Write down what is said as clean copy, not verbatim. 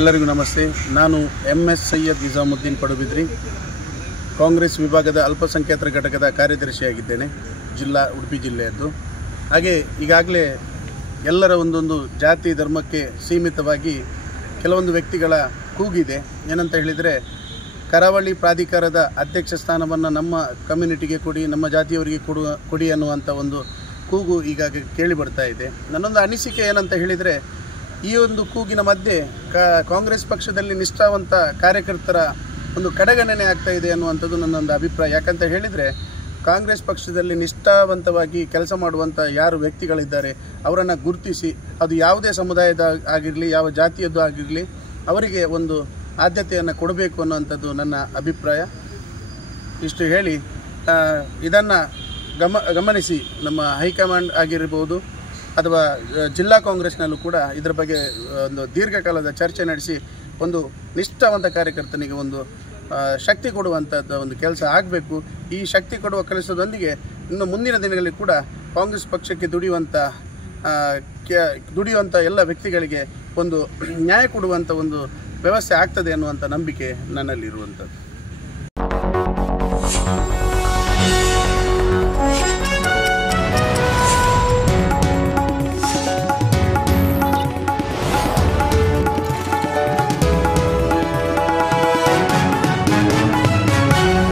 ಎಲ್ಲರಿಗೂ ನಮಸ್ತೆ. ನಾನು MS ಸೈಯದ್ ನಿಜಾಮುದ್ದೀನ್ ಪಡುಬಿದ್ರಿ, ಕಾಂಗ್ರೆಸ್ ವಿಭಾಗದ ಅಲ್ಪಸಂಖ್ಯಾತರ ಘಟಕದ ಕಾರ್ಯದರ್ಶಿಯಾಗಿದ್ದೇನೆ, ಉಡುಪಿ ಜಿಲ್ಲೆಯದ್ದು. ಹಾಗೆ ಈಗಾಗಲೇ ಎಲ್ಲರ ಒಂದೊಂದು ಜಾತಿ ಧರ್ಮಕ್ಕೆ ಸೀಮಿತವಾಗಿ ಕೆಲವೊಂದು ವ್ಯಕ್ತಿಗಳ ಕೂಗಿದೆ. ಏನಂತ ಹೇಳಿದರೆ, ಕರಾವಳಿ ಪ್ರಾಧಿಕಾರದ ಅಧ್ಯಕ್ಷ ಸ್ಥಾನವನ್ನು ನಮ್ಮ ಕಮ್ಯುನಿಟಿಗೆ ಕೊಡಿ, ನಮ್ಮ ಜಾತಿಯವರಿಗೆ ಕೊಡಿ ಅನ್ನುವಂಥ ಒಂದು ಕೂಗು ಈಗಾಗಲೇ ಕೇಳಿ ಬರ್ತಾ ಇದೆ. ನನ್ನೊಂದು ಅನಿಸಿಕೆ ಏನಂತ ಹೇಳಿದರೆ, ಈ ಒಂದು ಕೂಗಿನ ಮಧ್ಯೆ ಕಾಂಗ್ರೆಸ್ ಪಕ್ಷದಲ್ಲಿ ನಿಷ್ಠಾವಂತ ಕಾರ್ಯಕರ್ತರ ಒಂದು ಕಡೆಗಣನೆ ಆಗ್ತಾ ಇದೆ ಅನ್ನುವಂಥದ್ದು ನನ್ನೊಂದು ಅಭಿಪ್ರಾಯ. ಯಾಕಂತ ಹೇಳಿದರೆ, ಕಾಂಗ್ರೆಸ್ ಪಕ್ಷದಲ್ಲಿ ನಿಷ್ಠಾವಂತವಾಗಿ ಕೆಲಸ ಮಾಡುವಂಥ ಯಾರು ವ್ಯಕ್ತಿಗಳಿದ್ದಾರೆ ಅವರನ್ನು ಗುರುತಿಸಿ, ಅದು ಯಾವುದೇ ಸಮುದಾಯದ ಆಗಿರಲಿ, ಯಾವ ಜಾತಿಯದ್ದು ಆಗಿರಲಿ, ಅವರಿಗೆ ಒಂದು ಆದ್ಯತೆಯನ್ನು ಕೊಡಬೇಕು ಅನ್ನುವಂಥದ್ದು ನನ್ನ ಅಭಿಪ್ರಾಯ. ಇಷ್ಟು ಹೇಳಿ, ಇದನ್ನು ಗಮನಿಸಿ ನಮ್ಮ ಹೈಕಮಾಂಡ್ ಆಗಿರ್ಬೋದು ಅಥವಾ ಜಿಲ್ಲಾ ಕಾಂಗ್ರೆಸ್ನಲ್ಲೂ ಕೂಡ ಇದರ ಬಗ್ಗೆ ಒಂದು ದೀರ್ಘಕಾಲದ ಚರ್ಚೆ ನಡೆಸಿ ಒಂದು ನಿಷ್ಠಾವಂತ ಕಾರ್ಯಕರ್ತನಿಗೆ ಒಂದು ಶಕ್ತಿ ಕೊಡುವಂಥದ್ದು ಒಂದು ಕೆಲಸ ಆಗಬೇಕು. ಈ ಶಕ್ತಿ ಕೊಡುವ ಕೆಲಸದೊಂದಿಗೆ ಇನ್ನು ಮುಂದಿನ ದಿನಗಳಲ್ಲಿ ಕೂಡ ಕಾಂಗ್ರೆಸ್ ಪಕ್ಷಕ್ಕೆ ದುಡಿಯುವಂಥ ಎಲ್ಲ ವ್ಯಕ್ತಿಗಳಿಗೆ ಒಂದು ನ್ಯಾಯ ಕೊಡುವಂಥ ಒಂದು ವ್ಯವಸ್ಥೆ ಆಗ್ತದೆ ಅನ್ನುವಂಥ ನಂಬಿಕೆ ನನ್ನಲ್ಲಿರುವಂಥದ್ದು.